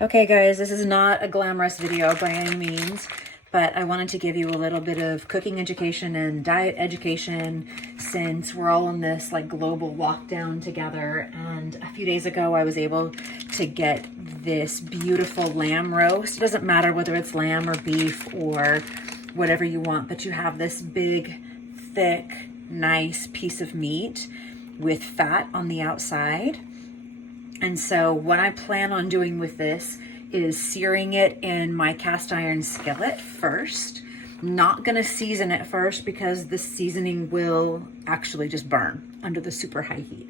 Okay guys, this is not a glamorous video by any means, but I wanted to give you a little bit of cooking education and diet education since we're all in this like global lockdown together. And a few days ago, I was able to get this beautiful lamb roast. It doesn't matter whether it's lamb or beef or whatever you want, but you have this big, thick, nice piece of meat with fat on the outside. And so what I plan on doing with this is searing it in my cast iron skillet first. I'm not gonna season it first because the seasoning will actually just burn under the super high heat.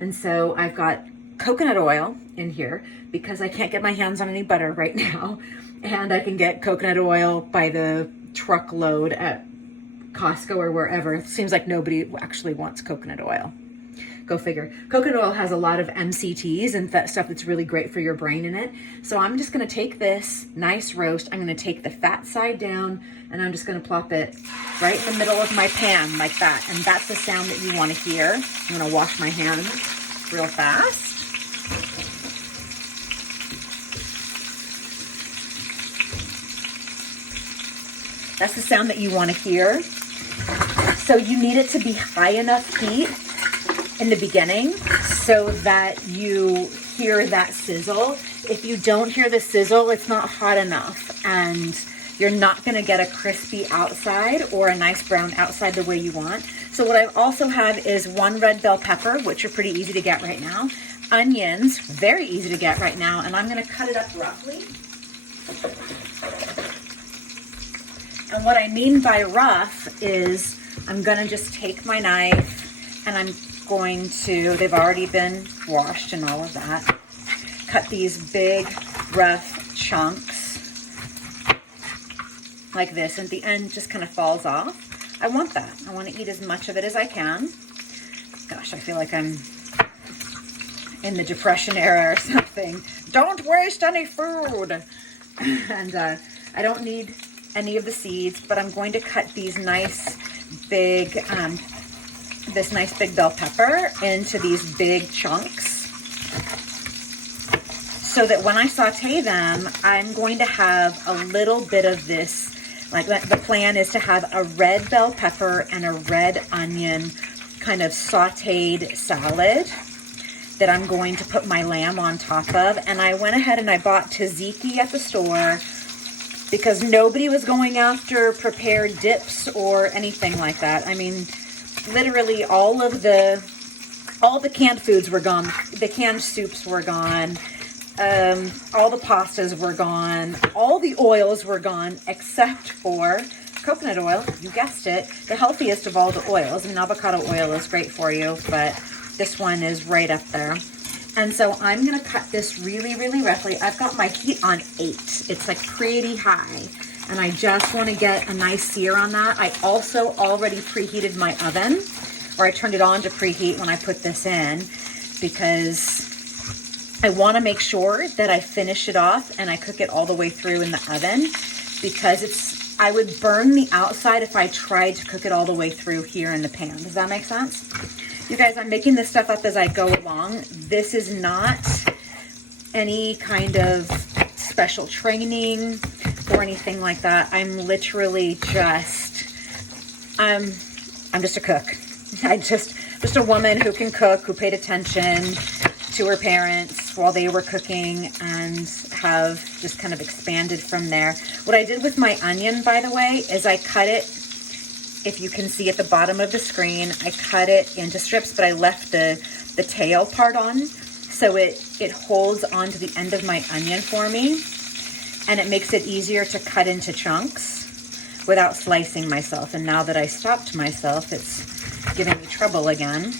And so I've got coconut oil in here because I can't get my hands on any butter right now. And I can get coconut oil by the truckload at Costco or wherever. It seems like nobody actually wants coconut oil. Go figure. Coconut oil has a lot of MCTs and that stuff that's really great for your brain in it. So I'm just gonna take this nice roast, I'm gonna take the fat side down and I'm just gonna plop it right in the middle of my pan like that. And that's the sound that you wanna hear. I'm gonna wash my hands real fast. That's the sound that you wanna hear. So you need it to be high enough heat in the beginning so that you hear that sizzle. If you don't hear the sizzle, it's not hot enough and you're not gonna get a crispy outside or a nice brown outside the way you want. So what I also have is 1 red bell pepper, which are pretty easy to get right now. Onions, very easy to get right now, and I'm gonna cut it up roughly. And what I mean by rough is I'm gonna just take my knife and I'm going to, they've already been washed and all of that, cut these big rough chunks like this, and at the end just kind of falls off. I want that. I want to eat as much of it as I can. Gosh, I feel like I'm in the Depression era or something. Don't waste any food. And I don't need any of the seeds, but I'm going to cut these nice big this nice big bell pepper into these big chunks so that when I saute them, I'm going to have a little bit of this, like the plan is to have a red bell pepper and a red onion kind of sauteed salad that I'm going to put my lamb on top of. And I went ahead and I bought tzatziki at the store because nobody was going after prepared dips or anything like that. I mean, literally all the canned foods were gone. The canned soups were gone. All the pastas were gone. All the oils were gone except for coconut oil. You guessed it. The healthiest of all the oils. And avocado oil is great for you, but this one is right up there. And so I'm going to cut this really, really roughly. I've got my heat on 8. It's like pretty high. And I just want to get a nice sear on that. I also already preheated my oven, or I turned it on to preheat when I put this in, because I want to make sure that I finish it off and I cook it all the way through in the oven, because I would burn the outside if I tried to cook it all the way through here in the pan. Does that make sense? You guys, I'm making this stuff up as I go along. This is not any kind of special training or anything like that. I'm literally just, I'm just a cook. I'm just a woman who can cook, who paid attention to her parents while they were cooking and have just kind of expanded from there. What I did with my onion, by the way, is I cut it, if you can see at the bottom of the screen, I cut it into strips, but I left the tail part on so it holds onto the end of my onion for me. And it makes it easier to cut into chunks without slicing myself. And now that I stopped myself, it's giving me trouble again.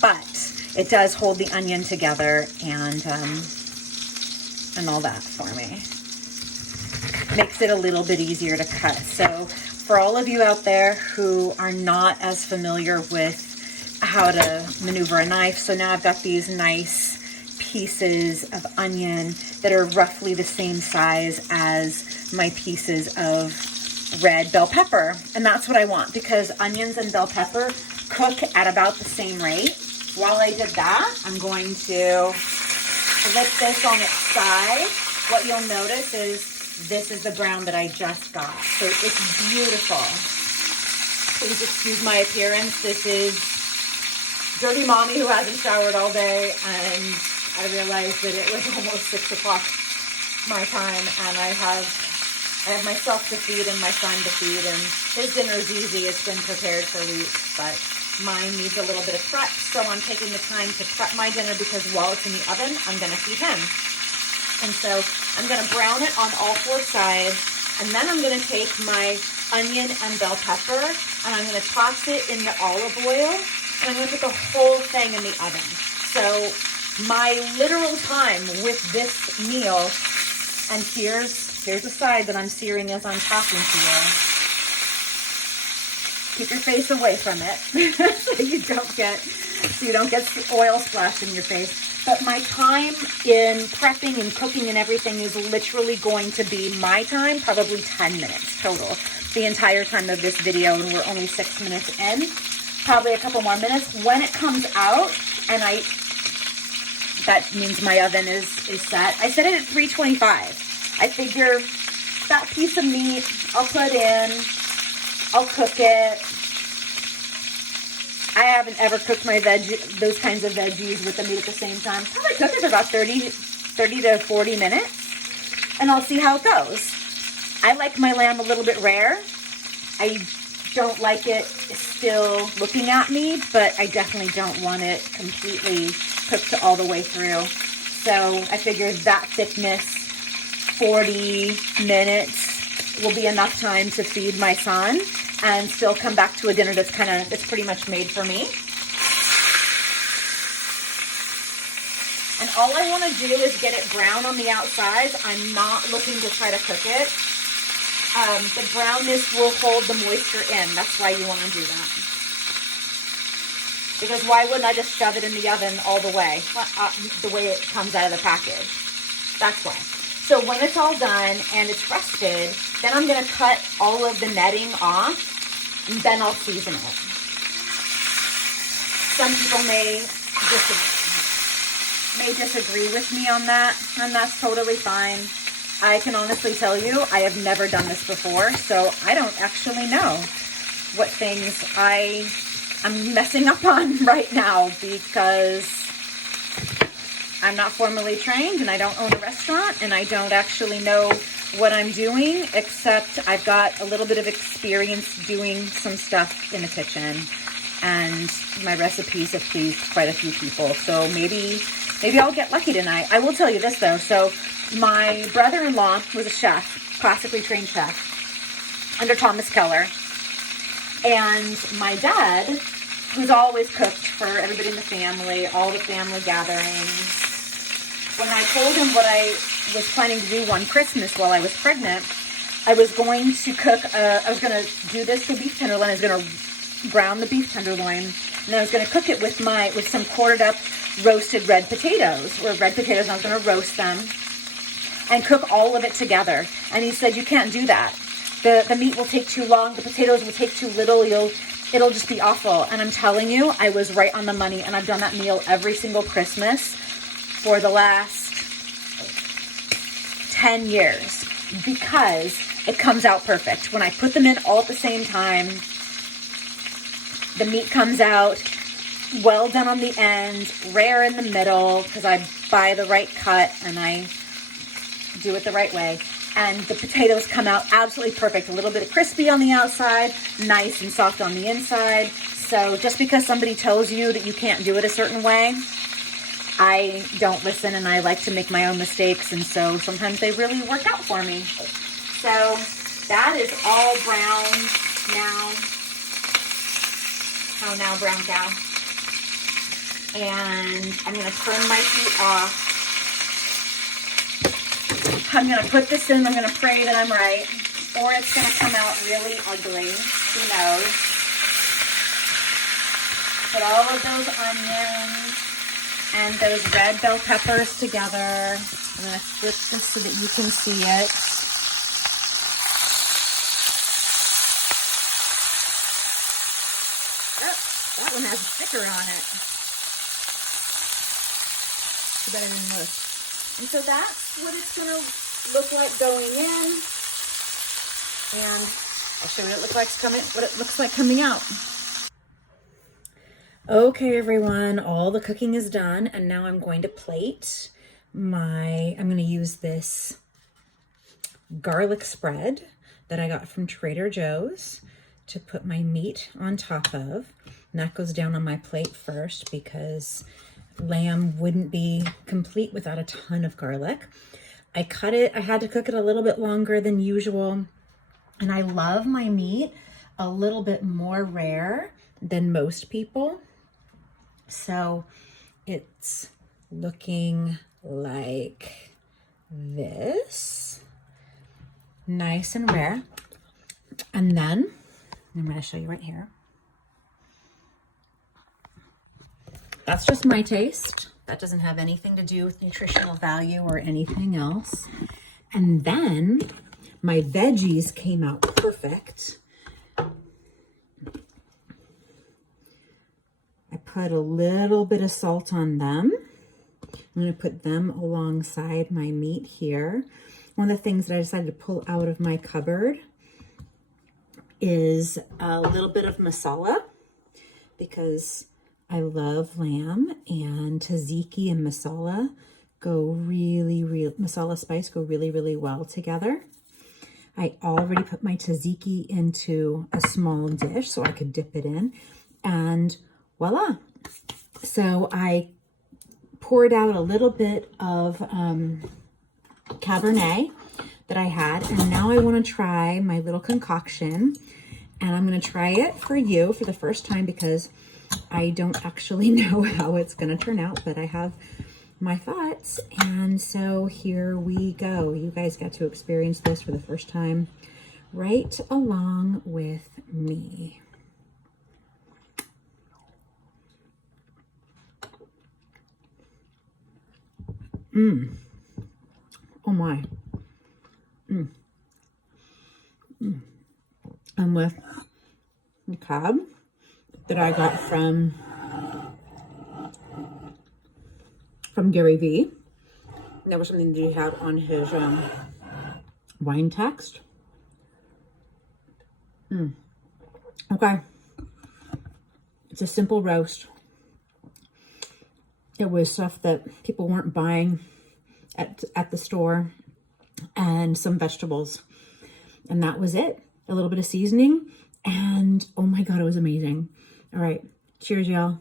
But it does hold the onion together and all that for me. Makes it a little bit easier to cut. So for all of you out there who are not as familiar with how to maneuver a knife, so now I've got these nice pieces of onion that are roughly the same size as my pieces of red bell pepper. And that's what I want, because onions and bell pepper cook at about the same rate. While I did that, I'm going to flip this on its side, what you'll notice is this is the brown that I just got. So it's beautiful. Please excuse my appearance. This is dirty mommy who hasn't showered all day, and I realized that it was almost 6 o'clock my time, and I have myself to feed and my son to feed, and his dinner is easy. It's been prepared for weeks, but mine needs a little bit of prep, so I'm taking the time to prep my dinner because while it's in the oven, I'm going to feed him. And so I'm going to brown it on all 4 sides, and then I'm going to take my onion and bell pepper, and I'm going to toss it in the olive oil, and I'm going to put the whole thing in the oven. So my literal time with this meal, and here's the side that I'm searing as I'm talking to you. Keep your face away from it so you don't get oil splashed in your face. But my time in prepping and cooking and everything is literally going to be my time, probably 10 minutes total. The entire time of this video, and we're only 6 minutes in. Probably a couple more minutes. When it comes out, and that means my oven is set. I set it at 325. I figure that piece of meat I'll put in, I'll cook it. I haven't ever cooked my those kinds of veggies with the meat at the same time. Probably cook it for about 30 to 40 minutes, and I'll see how it goes. I like my lamb a little bit rare. I don't like it still looking at me, but I definitely don't want it completely cooked all the way through. So I figured that thickness, 40 minutes, will be enough time to feed my son and still come back to a dinner that's pretty much made for me. And all I want to do is get it brown on the outside. I'm not looking to try to cook it. The brownness will hold the moisture in. That's why you want to do that. Because why wouldn't I just shove it in the oven all the way it comes out of the package? That's why. So when it's all done and it's rested, then I'm going to cut all of the netting off, and then I'll season it. Some people may disagree with me on that, and that's totally fine. I can honestly tell you, I have never done this before, so I don't actually know what things I'm messing up on right now because I'm not formally trained and I don't own a restaurant and I don't actually know what I'm doing, except I've got a little bit of experience doing some stuff in the kitchen, and my recipes have pleased quite a few people. So maybe I'll get lucky tonight. I will tell you this though. So my brother-in-law was a chef, classically trained chef under Thomas Keller. And my dad, who's always cooked for everybody in the family, all the family gatherings. When I told him what I was planning to do one Christmas while I was pregnant, I was going to cook, I was going to do this for beef tenderloin. I was going to brown the beef tenderloin, and I was going to cook it with some quartered up roasted red potatoes, and I was going to roast them and cook all of it together. And he said, you can't do that. The meat will take too long. The potatoes will take too little. It'll just be awful. And I'm telling you, I was right on the money. And I've done that meal every single Christmas for the last 10 years because it comes out perfect. When I put them in all at the same time, the meat comes out well done on the end, rare in the middle, because I buy the right cut and I do it the right way. And the potatoes come out absolutely perfect. A little bit of crispy on the outside, nice and soft on the inside. So just because somebody tells you that you can't do it a certain way, I don't listen, and I like to make my own mistakes. And so sometimes they really work out for me. So that is all brown now. Oh, now brown cow. And I'm going to turn my heat off. I'm going to put this in. I'm going to pray that I'm right, or it's going to come out really ugly. Who knows? Put all of those onions and those red bell peppers together. I'm going to flip this so that you can see it. Oh, that one has a sticker on it. Too bad I didn't notice. And so that's what it's gonna look like going in. And I'll show you what it looks like coming out. Okay, everyone, all the cooking is done, and now I'm going to plate I'm going to use this garlic spread that I got from Trader Joe's to put my meat on top of. And that goes down on my plate first because lamb wouldn't be complete without a ton of garlic. I had to cook it a little bit longer than usual, and I love my meat a little bit more rare than most people. So it's looking like this, nice and rare. And then I'm going to show you right here. That's just my taste. That doesn't have anything to do with nutritional value or anything else. And then my veggies came out perfect. I put a little bit of salt on them. I'm going to put them alongside my meat here. One of the things that I decided to pull out of my cupboard is a little bit of masala, because I love lamb, and tzatziki and masala masala spice go really, really well together. I already put my tzatziki into a small dish so I could dip it in, and voila. So I poured out a little bit of Cabernet that I had, and now I want to try my little concoction, and I'm going to try it for you for the first time because I don't actually know how it's going to turn out, but I have my thoughts, and so here we go. You guys got to experience this for the first time right along with me. Oh my. And with the cab that I got from Gary V. That was something that he had on his wine text. Okay. It's a simple roast. It was stuff that people weren't buying at the store, and some vegetables. And that was it. A little bit of seasoning, and oh my God, it was amazing. All right. Cheers, y'all.